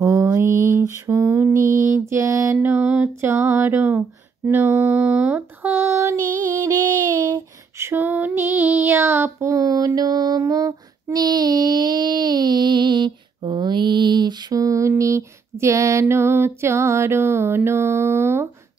ওই শুনি যেন চরণ ধ্বনি রে, শুনিয়া আপন মনে। ওই শুনি যেন চরণ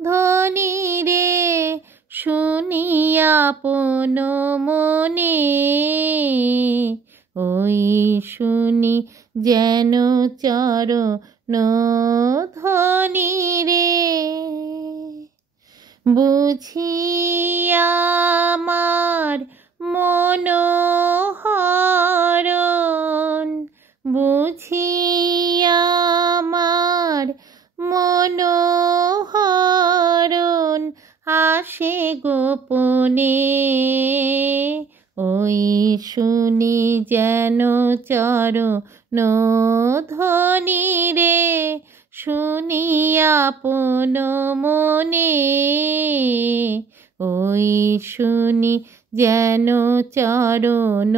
ধ্বনি রে, শুনিয়া আপন মনে। ওই শুনি যেন চরণ ধ্বনি রে। বুঝিয়া আমার মনোহরণ, বুঝিয়া আমার মনোহরণ, আসে গোপনে। ওই শুনি যেন চরণ ধ্বনি রে, শুনিয়া আপন মনে। ওই শুনি যেন চরণ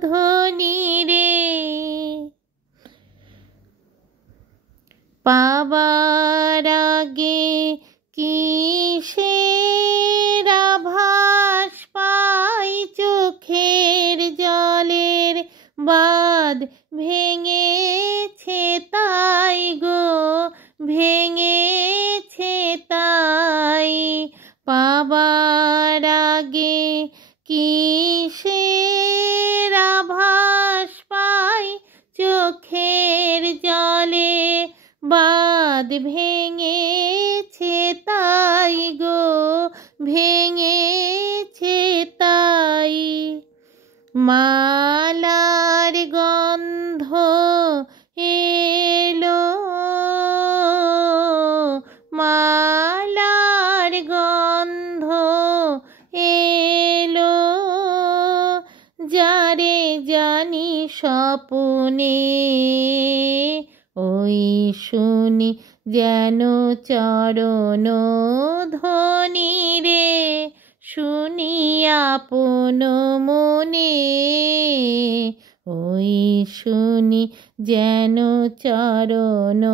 ধ্বনি রে। পাবার আগে কিসের আভাস পাই, চোখের জলের বাঁধ ভেঙেছে তাই গো, ভেঙেছে তাই। পাবার আগে কিসের আভাস পাই, চোখের জলে বাঁধ ভেঙেছে তাই গো, ভেঙেছে তাই। মালার গন্ধ এলো, মালার গন্ধ এলো, যারে জানি স্বপনে। ওই শুনি যেন চরণ ধ্বনি রে, শুনিয়া আপন মনে। ওই শুনি যেন চরণ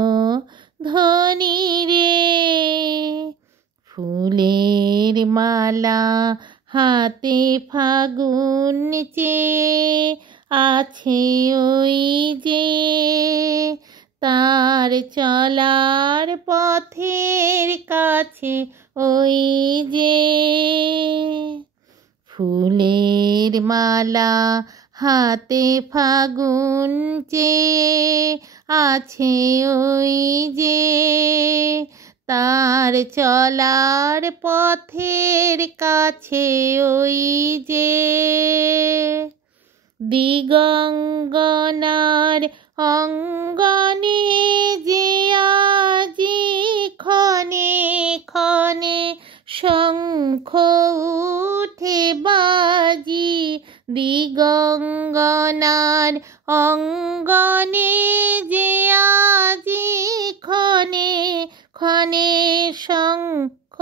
ধ্বনি রে। ফুলের মালা হাতে ফাগুন চেয়ে আছে ওই যে, তার চলার পথের কাছে ওই যে। ফুলের মালা হাতে ফাগুন চেয়ে আছে ওই যে, তার চলার পথের কাছে ওই যে। দিগঙ্গনার অঙ্গনে যে আজি ক্ষণে ক্ষণে শঙ্খ উঠে বাজি, দিগঙ্গনার অঙ্গনে যে আজি ক্ষণে ক্ষণে শঙ্খ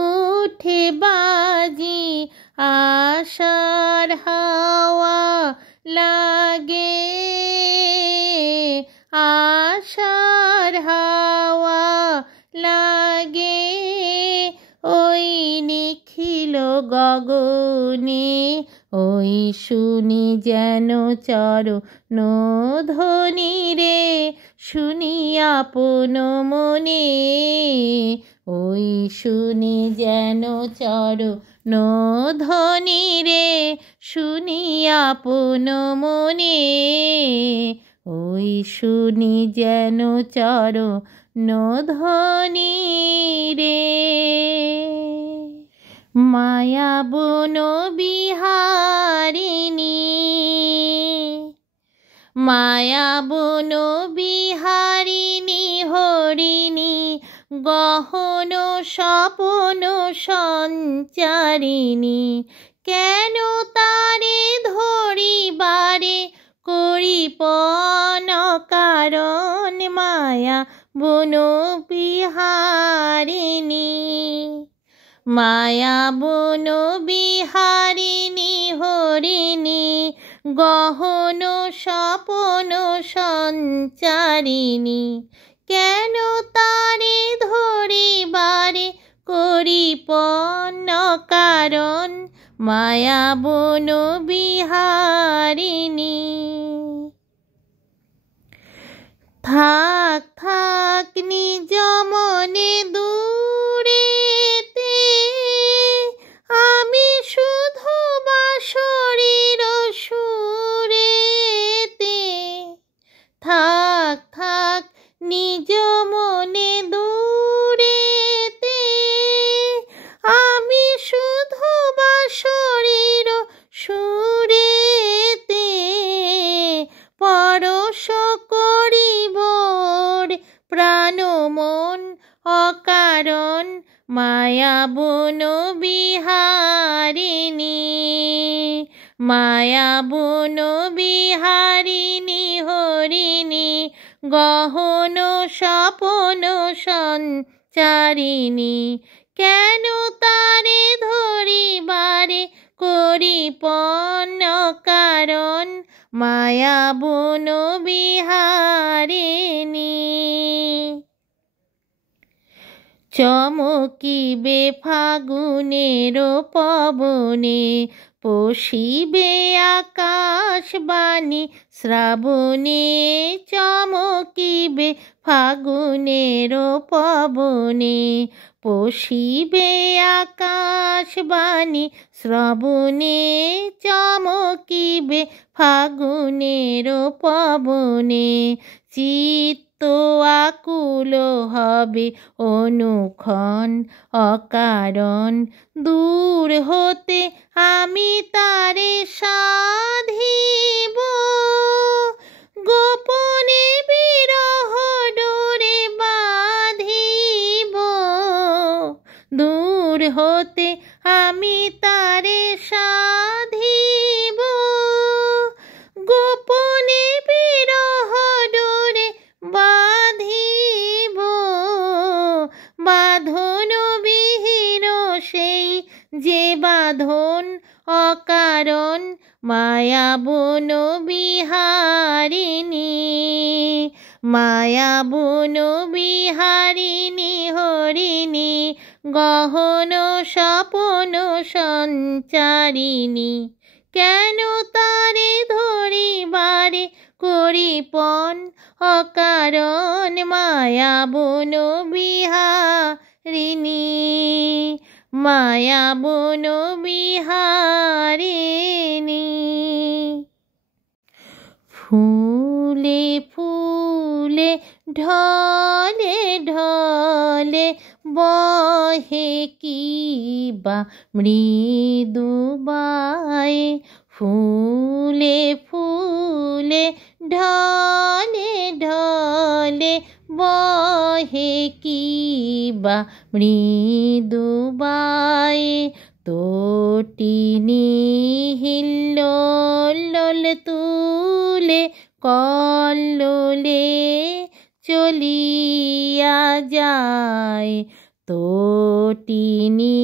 উঠে বাজি। আশার হাওয়া লাগে, আশার হাওয়া লাগে, ওই নিখিল গগনে। ওই শুনি যেন চরণ ধ্বনি রে, শুনিয়া আপন মনে। ওই শুনি যেন চরণ ধ্বনি রে, শুনিয়া আপন মনে। ওই শুনি যেন চরণ ধ্বনি রে। মায়া বন বিহারিণী, মায়া বন বিহারিণী হরিণী, গহন স্বপন সঞ্চারিণী। কেন তারে ধরিবারে করি পণ কারণ, মায়া বন বিহারিণী। মায়া বন বিহারিণী হরিণী, গহন স্বপন সঞ্চারিণী। কেন তারে ধরিবারে করি পন্ন কারণ, মায়া বন বিহারিণী। থাক থাক নিজ মনে দূরেতে, আমি শুধু বাঁশরীর সুরেতে। থাক থাক নিজ মনে দূরেতে, আমি শুধু বাঁশরীর সুরেতে। পরশ করিবর প্রাণ মন অকারণ, মায়া বন বিহারিণী। মায়া বন বিহারিণী হরিণী, গহন স্বপন সঞ্চারিণী। কেন তারে ধরিবারে করি পন্ন কারণ, মায়া বন বিহারিণী। চমকিবে ফাগুনের পবনে, পশিবে আকাশবাণী শ্রাবণে। চমকিবে ফাগুনের পবনে, পশিবে আকাশবাণী শ্রাবণে। চমকিবে ফাগুনের পবনে, চিত্ত আকুল হবে অনুক্ষণ অকারণ। দূর হতে আমি তারে সাধিব, গোপনে বিরহ ডোরে বাঁধিব। দূর হতে আমি তারে সাধিব, গোপনে বিরহ ডোরে বাঁধিব। বাঁধন বিহীন সেই যে বাঁধন অকারণ, মায়া বন বিহারিণী। মায়া বন বিহারিণী হরিণী, গহন স্বপন সঞ্চারিণী। কেন তারে ধরিবারে করি পণ অকারণ, মায়া বন বিহারিণী। মায়া বন বিহারিণী। ফুলে ফুলে ঢলে ঢলে বহে কিবা মৃদু বায়ে। ফুলে ফুলে ঢলে ঢলে বহে কিবা মৃদু বায়ে। তটিনী হিল্লোল তুলে কল্লোলে চলিয়া যায়। তটিনী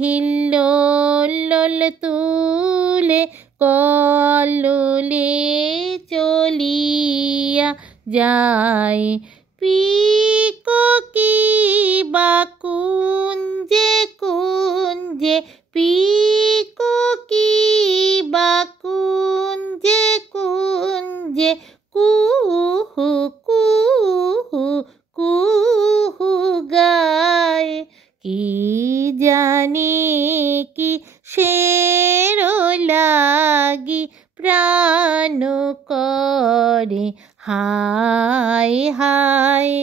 হিল্লোল তুলে কল্লোলে চলিয়া যায়। পিককি বা কুঞ্জে কুঞ্জে, পিককি বা কুঞ্জে কুঞ্জে, কুহু কুহু কুহু গায়। কি জানি কি সের লাগি প্রাণ করে হায় হায়।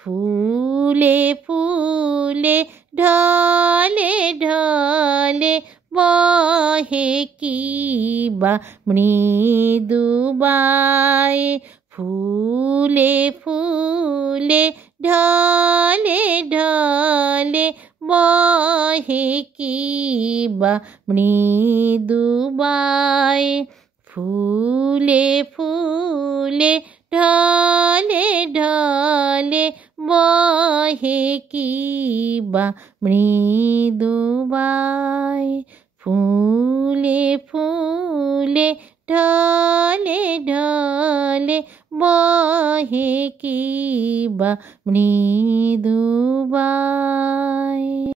ফুলে ফুলে ঢলে ঢলে বহে কিবা মৃদু বায়ে। ফুলে ফুলে ঢলে ঢলে বহে কিবা মৃদু বায়ে। ফুলে ফুলে ঢলে ঢলে বহে কিবা মৃদু বায়ে। ফুলে ফুলে ঢলে কি বা মৃদুবা